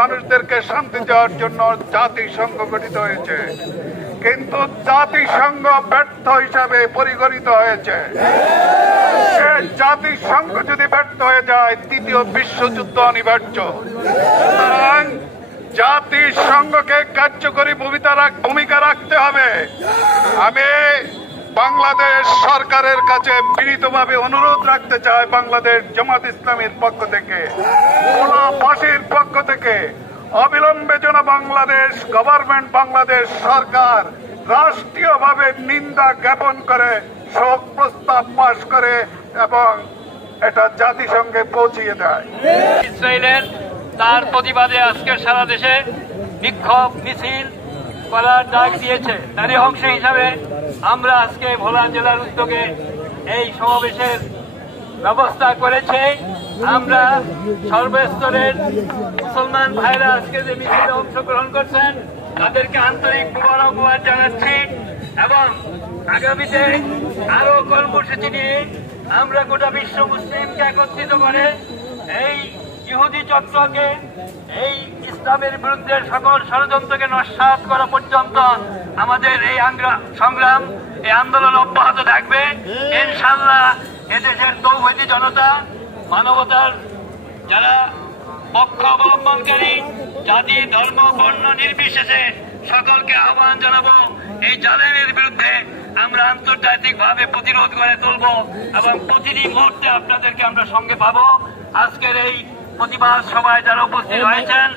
মানুষদেরকে শান্তি দেওয়ার জন্য জাতিসংঘ গঠিত হয়েছে, কিন্তু জাতিসংঘ ব্যর্থ হিসাবে পরিগণিত হয়েছে। জাতিসংঘ যদি ব্যর্থ হয়ে যায়, তৃতীয় বিশ্বযুদ্ধ অনিবার্য। সুতরাং জাতিসংঘকে কার্যকরী ভূমিকা রাখতে হবে। আমি বাংলাদেশ সরকারের কাছে বিনীতভাবে অনুরোধ রাখতে চাই, বাংলাদেশ জামাত ইসলামীর পক্ষ থেকে, খোলাফাসির পক্ষ থেকে অবিলম্বে যেন বাংলাদেশ গভর্নমেন্ট, বাংলাদেশ সরকার রাষ্ট্রীয়ভাবে নিন্দা জ্ঞাপন করে, শোক প্রস্তাব পাশ করে এবং এটা জাতিসংঘে পৌঁছিয়ে দেয়। ইসরায়েলের তার প্রতিবাদে আজকে সারা দেশে বিক্ষোভ মিছিল করার ডাক দিয়েছে। তারই অংশ হিসাবে আমরা আজকে ভোলা জেলার উদ্যোগে এই সমাবেশের ব্যবস্থা করেছি। আমরা সর্বস্তরের মুসলমান ভাইরা আজকে যে মিছিলে অংশগ্রহণ করছেন তাদেরকে আন্তরিক মোবারকবাদ জানাচ্ছি এবং আগামীতে আরো কর্মসূচি নিয়ে আমরা গোটা বিশ্ব মুসলিমকে একত্রিত করে এই ইহুদি চক্রকে, এই ইসলামের বিরুদ্ধে সকল ষড়যন্ত্রকে নস্যাৎ করা পর্যন্ত আমাদের এই সংগ্রাম, এই আন্দোলন অব্যাহত থাকবে ইনশাআল্লাহ। এদেশের তৌহিদি জনতা, মানবতার যারা পক্ষ অবলম্বনকারী, জাতি ধর্ম বর্ণ নির্বিশেষে সকলকে আহ্বান জানাবো, এই জালেমের বিরুদ্ধে আমরা আন্তর্জাতিকভাবে প্রতিরোধ করে তুলব এবং প্রতিটি মুহূর্তে আপনাদেরকে আমরা সঙ্গে পাবো। আজকের এই প্রতিবাদ সভায় যারা উপস্থিত হয়েছেন,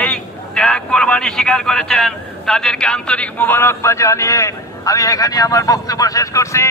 এই ত্যাগ কোরবানি স্বীকার করেছেন, তাদেরকে আন্তরিক মোবারকবাদ জানিয়ে আমি এখানে আমার বক্তব্য শেষ করছি।